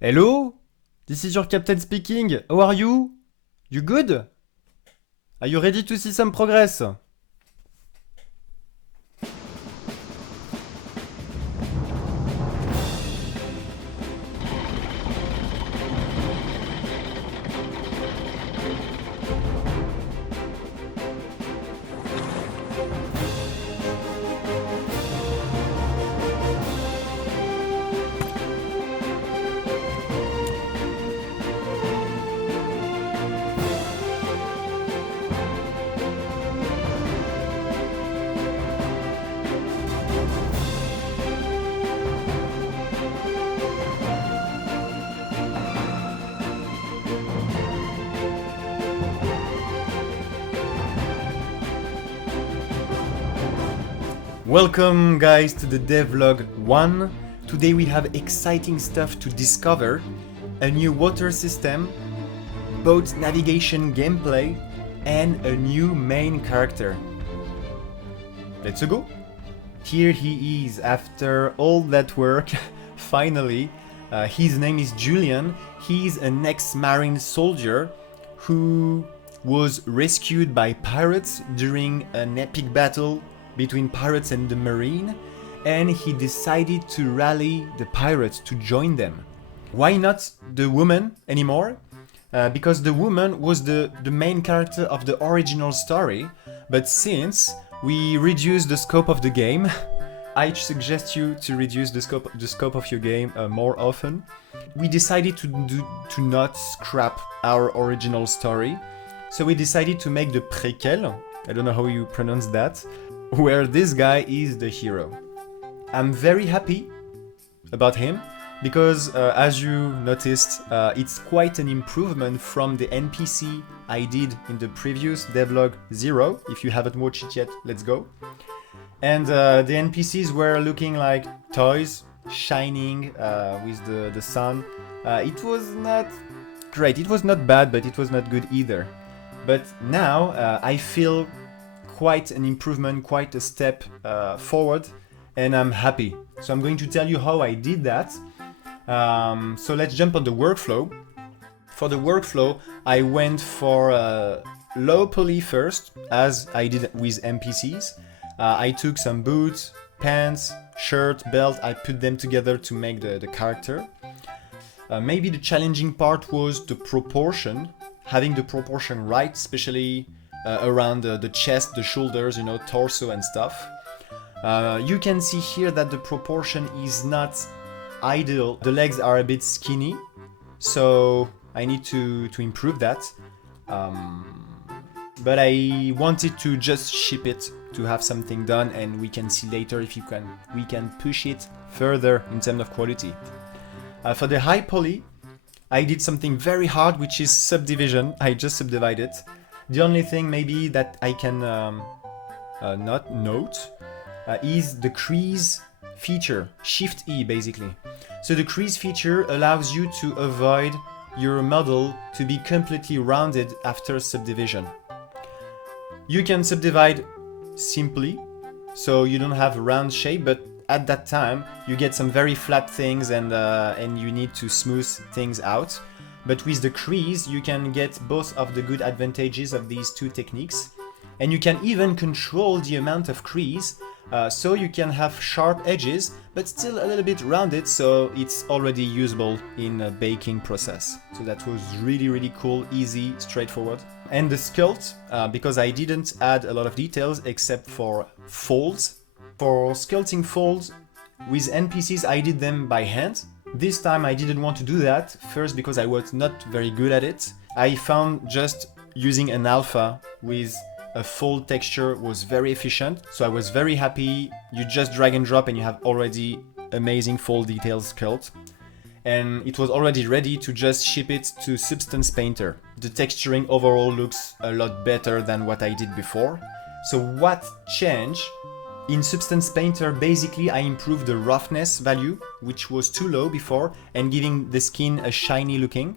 Hello? This is your captain speaking. How are you? You good? Are you ready to see some progress? Welcome guys to the Devlog 1. Today we have exciting stuff to discover, a new water system, boat navigation gameplay, and a new main character. Let's go! Here he is after all that work, finally. His name is Julian. He's an ex-marine soldier who was rescued by pirates during an epic battle between pirates and the marine, and he decided to rally the pirates to join them. Why not the woman anymore? Because the woman was the main character of the original story, but since we reduced the scope of the game, I suggest you to reduce the scope of your game more often. We decided to not scrap our original story, so we decided to make the préquel, I don't know how you pronounce that, where this guy is the hero. I'm very happy about him because as you noticed, it's quite an improvement from the NPC I did in the previous Devlog 0. If you haven't watched it yet, let's go. And the NPCs were looking like toys, shining with the sun. It was not great, it was not bad, but it was not good either. But now I feel quite an improvement, quite a step forward, and I'm happy. So I'm going to tell you how I did that. So let's jump on the workflow. For the workflow, I went for low poly first, as I did with NPCs. I took some boots, pants, shirt, belt, I put them together to make the character. Maybe the challenging part was the proportion, having the proportion right, especially around the chest, the shoulders, you know, torso and stuff. You can see here that the proportion is not ideal. The legs are a bit skinny, so I need to improve that. But I wanted to just ship it to have something done, and we can see later if we can push it further in terms of quality. For the high poly, I did something very hard, which is subdivision. I just subdivided. The only thing maybe that I can not note is the crease feature, Shift E basically. So the crease feature allows you to avoid your model to be completely rounded after subdivision. You can subdivide simply, so you don't have a round shape, but at that time you get some very flat things and you need to smooth things out. But with the crease, you can get both of the good advantages of these two techniques. And you can even control the amount of crease, so you can have sharp edges, but still a little bit rounded, so it's already usable in a baking process. So that was really cool, easy, straightforward. And the sculpt, because I didn't add a lot of details except for folds. For sculpting folds, with NPCs I did them by hand. This time I didn't want to do that, first because I was not very good at it. I found just using an alpha with a fold texture was very efficient, so I was very happy. You just drag and drop and you have already amazing fold details sculpt. And it was already ready to just ship it to Substance Painter. The texturing overall looks a lot better than what I did before. So what changed? In Substance Painter, basically I improved the roughness value, which was too low before, and giving the skin a shiny looking.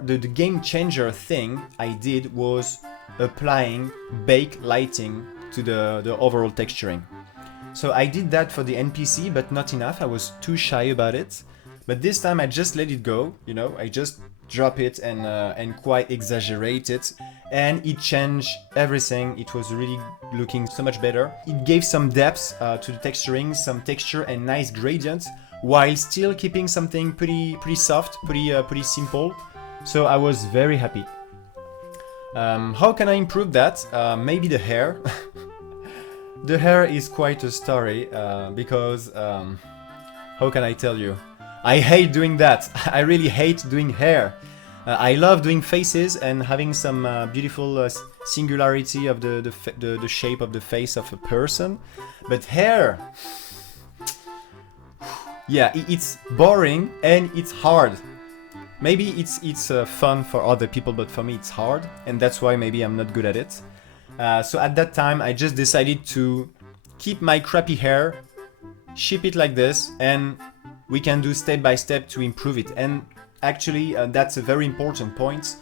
The game changer thing I did was applying bake lighting to the overall texturing. So I did that for the NPC, but not enough, I was too shy about it. But this time I just let it go, you know, I just drop it and quite exaggerate it, and it changed everything. It was really looking so much better. It gave some depth to the texturing, some texture and nice gradients, while still keeping something pretty soft, pretty simple. So I was very happy. How can I improve that? Maybe the hair. The hair is quite a story because how can I tell you? I hate doing that. I really hate doing hair. I love doing faces and having some beautiful singularity of the shape of the face of a person. But hair, yeah, it's boring and it's hard. Maybe it's fun for other people, but for me it's hard, and that's why maybe I'm not good at it. So at that time I just decided to keep my crappy hair, ship it like this, and we can do step by step to improve it. And actually that's a very important point.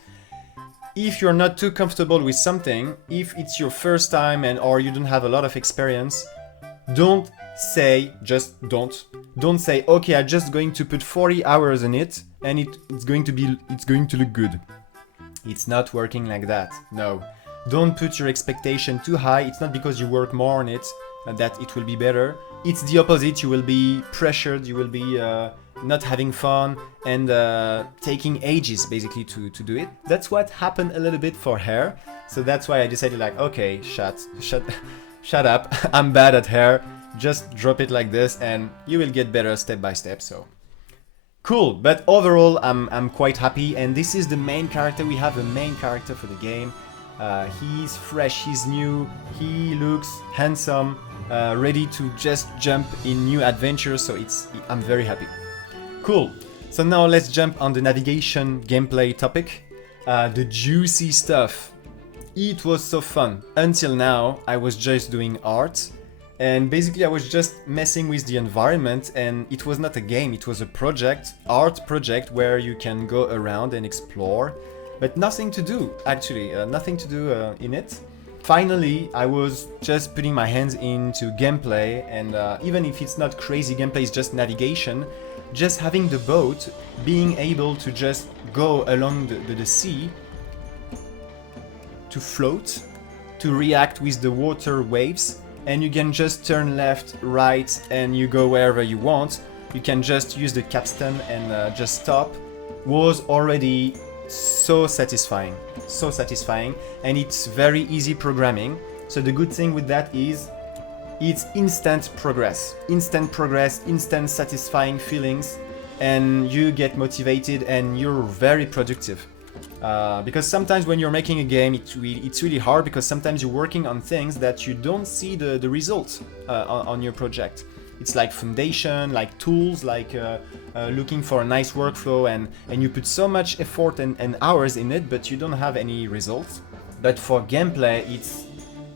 If you're not too comfortable with something, if it's your first time and or you don't have a lot of experience, don't say okay, I'm just going to put 40 hours in it and it's going to look good. It's not working like that. No, don't put your expectation too high. It's not because you work more on it that it will be better. It's the opposite. You will be pressured, you will be not having fun and taking ages basically to do it. That's what happened a little bit for hair. So that's why I decided like, okay, shut up, I'm bad at hair. Just drop it like this and you will get better step by step. So cool. But overall I'm quite happy, and this is the main character. We have a main character for the game. He's fresh, he's new, he looks handsome, ready to just jump in new adventures, so I'm very happy. Cool. So now let's jump on the navigation gameplay topic. The juicy stuff. It was so fun. Until now I was just doing art, and basically I was just messing with the environment, and it was not a game, it was a art project where you can go around and explore, but nothing to do actually, nothing to do in it. Finally, I was just putting my hands into gameplay, and even if it's not crazy gameplay, it's just navigation, just having the boat, being able to just go along the sea, to float, to react with the water waves, and you can just turn left, right, and you go wherever you want. You can just use the capstan and just stop. Was already so satisfying, and it's very easy programming. So the good thing with that is it's instant progress, instant satisfying feelings, and you get motivated and you're very productive. Because sometimes when you're making a game, it's really hard, because sometimes you're working on things that you don't see the results on your project. It's like foundation, like tools, like looking for a nice workflow, and you put so much effort and hours in it, but you don't have any results. But for gameplay,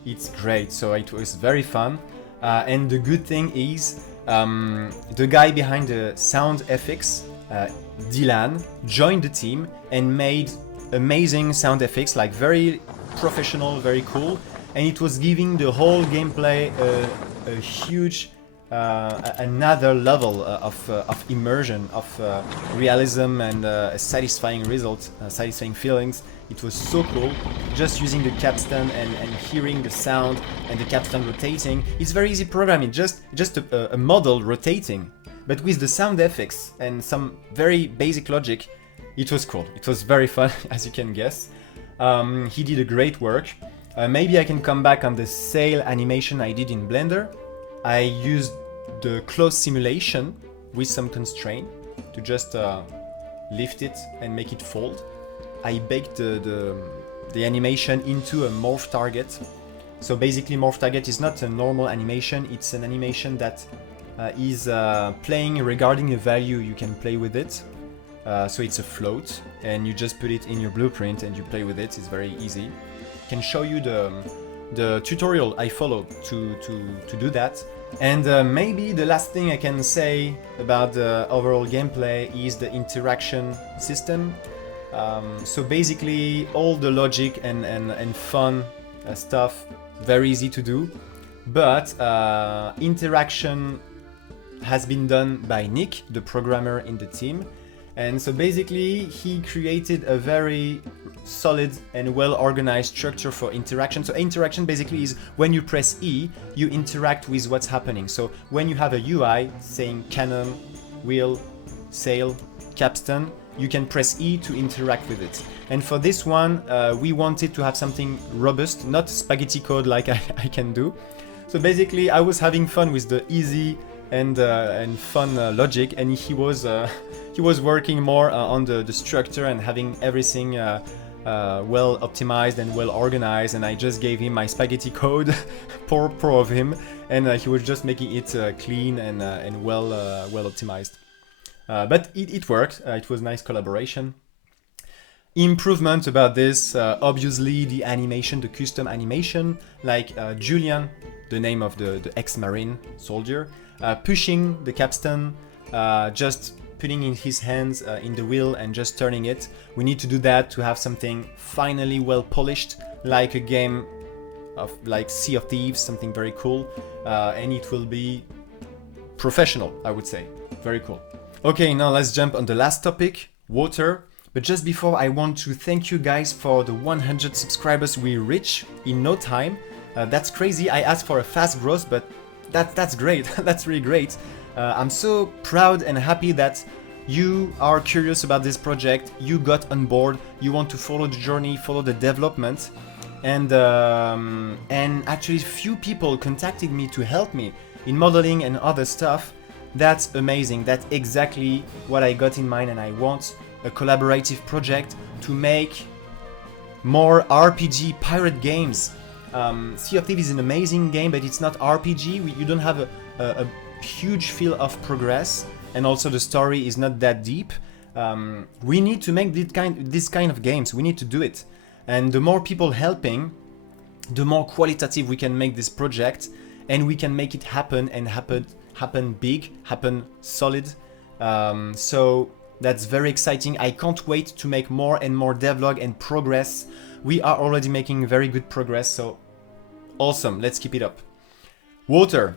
it's great, so it was very fun. And the good thing is, the guy behind the sound effects, Dylan, joined the team and made amazing sound effects, like very professional, very cool, and it was giving the whole gameplay a huge another level of immersion, of realism, and a satisfying result, satisfying feelings. It was so cool, just using the capstan and hearing the sound and the capstan rotating. It's very easy programming, just a model rotating, but with the sound effects and some very basic logic. It was cool. It was very fun, as you can guess. He did a great work. Maybe I can come back on the sail animation I did in Blender. I used the close simulation with some constraint to just lift it and make it fold. I baked the animation into a morph target. So basically morph target is not a normal animation, it's an animation that is playing regarding a value. You can play with it. So it's a float, and you just put it in your blueprint and you play with it. It's very easy. I can show you the tutorial I followed to do that. And maybe the last thing I can say about the overall gameplay is the interaction system. So basically all the logic and fun stuff, very easy to do, but interaction has been done by Nick, the programmer in the team. And so basically he created a very solid and well organized structure for interaction. So interaction basically is when you press E, you interact with what's happening. So when you have a UI saying cannon, wheel, sail, capstan, you can press E to interact with it. And for this one, we wanted to have something robust, not spaghetti code like I can do. So basically I was having fun with the easy and fun logic, and he was working more on the structure and having everything well optimized and well organized, and I just gave him my spaghetti code, poor of him, and he was just making it clean and well optimized. But it worked. It was nice collaboration. Improvement about this, obviously the animation, the custom animation, like Julian, the name of the ex-marine soldier, pushing the capstan, just putting in his hands in the wheel and just turning it. We need to do that to have something finally well polished, like a game of like Sea of Thieves, something very cool, and it will be professional, I would say. Very cool. Okay, now let's jump on the last topic, water. But just before, I want to thank you guys for the 100 subscribers we reach in no time. That's crazy. I asked for a fast growth, but that's great. That's really great. I'm so proud and happy that you are curious about this project. You got on board. You want to follow the journey, follow the development, and actually few people contacted me to help me in modeling and other stuff. That's amazing. That's exactly what I got in mind, and I want a collaborative project to make more RPG pirate games. Sea of Thieves is an amazing game, but it's not RPG. You don't have a huge feel of progress, and also the story is not that deep. We need to make this kind of games. We need to do it, and the more people helping, the more qualitative we can make this project, and we can make it happen and happen big, happen solid. So that's very exciting. I can't wait to make more and more devlog and progress. We are already making very good progress, so awesome. Let's keep it up. Water.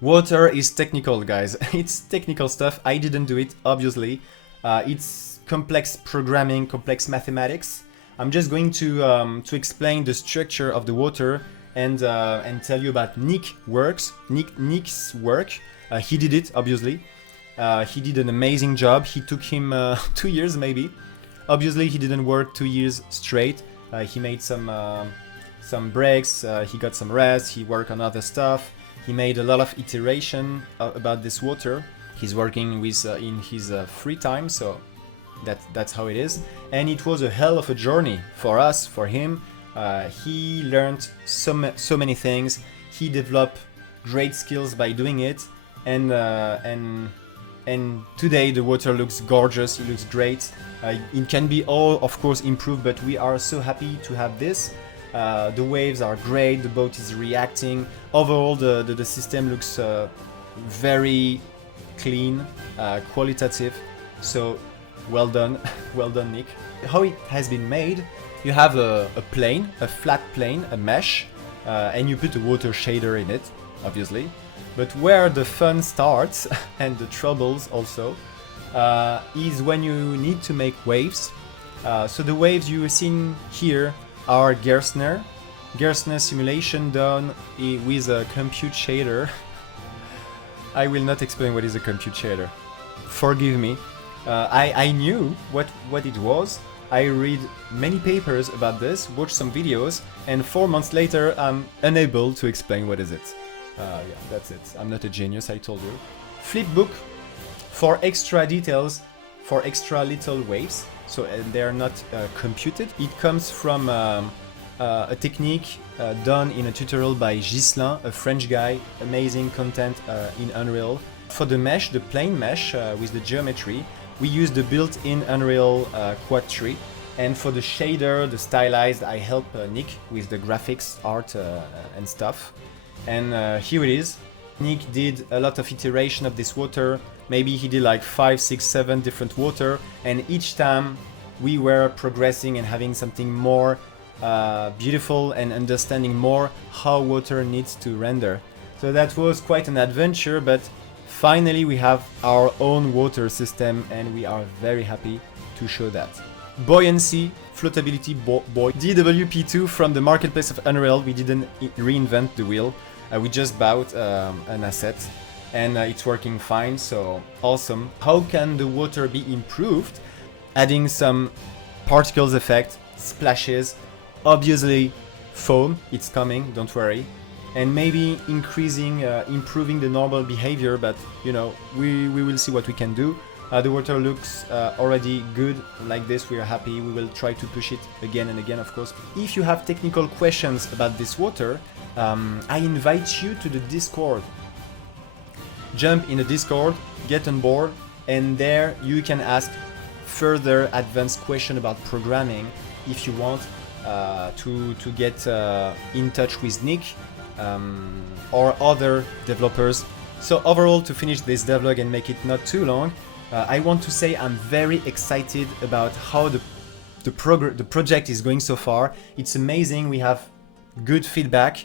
Water is technical, guys. It's technical stuff. I didn't do it, obviously. It's complex programming, complex mathematics. I'm just going to explain the structure of the water and tell you about Nick's work. He did it, obviously. He did an amazing job. He took him 2 years maybe. Obviously he didn't work 2 years straight. He made some breaks, he got some rest, he worked on other stuff. He made a lot of iteration about this water. He's working with in his free time, so that's how it is. And it was a hell of a journey for us, for him. He learned so many things. He developed great skills by doing it, and today the water looks gorgeous. It looks great. It can be all, of course, improved, but we are so happy to have this. The waves are great. The boat is reacting. Overall, the system looks very clean, qualitative. So well done, well done, Nick. How it has been made? You have a plane, a flat plane, a mesh, and you put a water shader in it, obviously. But where the fun starts, and the troubles also, is when you need to make waves. So the waves you seen here are Gerstner simulation done with a compute shader. I will not explain what is a compute shader. Forgive me. I knew what it was. I read many papers about this, watched some videos, and 4 months later I'm unable to explain what is it. Yeah, that's it. I'm not a genius, I told you. Flipbook for extra details, for extra little waves, so they are not computed. It comes from a technique done in a tutorial by Ghislain, a French guy, amazing content in Unreal. For the mesh, the plane mesh with the geometry, we use the built-in Unreal Quad 3. And for the shader, the stylized, I help Nick with the graphics, art and stuff. And here it is. Nick did a lot of iteration of this water. Maybe he did like 5, 6, 7 different water, and each time we were progressing and having something more beautiful and understanding more how water needs to render. So that was quite an adventure, but Finally, we have our own water system, and we are very happy to show that. Buoyancy, floatability, DWP2 from the marketplace of Unreal. We didn't reinvent the wheel. We just bought an asset, and it's working fine, so awesome. How can the water be improved? Adding some particles effect, splashes, obviously foam, it's coming, don't worry. And maybe improving the normal behavior, but you know, we will see what we can do. The water looks already good like this, we are happy. We will try to push it again and again, of course. If you have technical questions about this water, I invite you to the Discord. Jump in the Discord, get on board, and there you can ask further advanced questions about programming if you want to get in touch with Nick or other developers. So overall, to finish this devlog and make it not too long, I want to say I'm very excited about how the project is going so far. It's amazing, we have good feedback,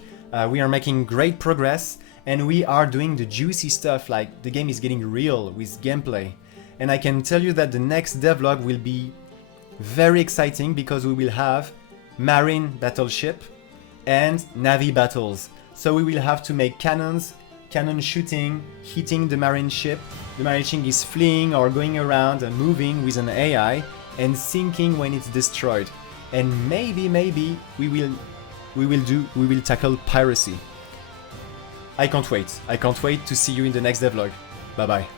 we are making great progress, and we are doing the juicy stuff, like the game is getting real with gameplay. And I can tell you that the next devlog will be very exciting because we will have marine battleship and navy battles. So we will have to make cannons, cannon shooting, hitting the marine ship. The marine ship is fleeing or going around and moving with an AI and sinking when it's destroyed. And maybe we will tackle piracy. I can't wait to see you in the next devlog. Bye bye.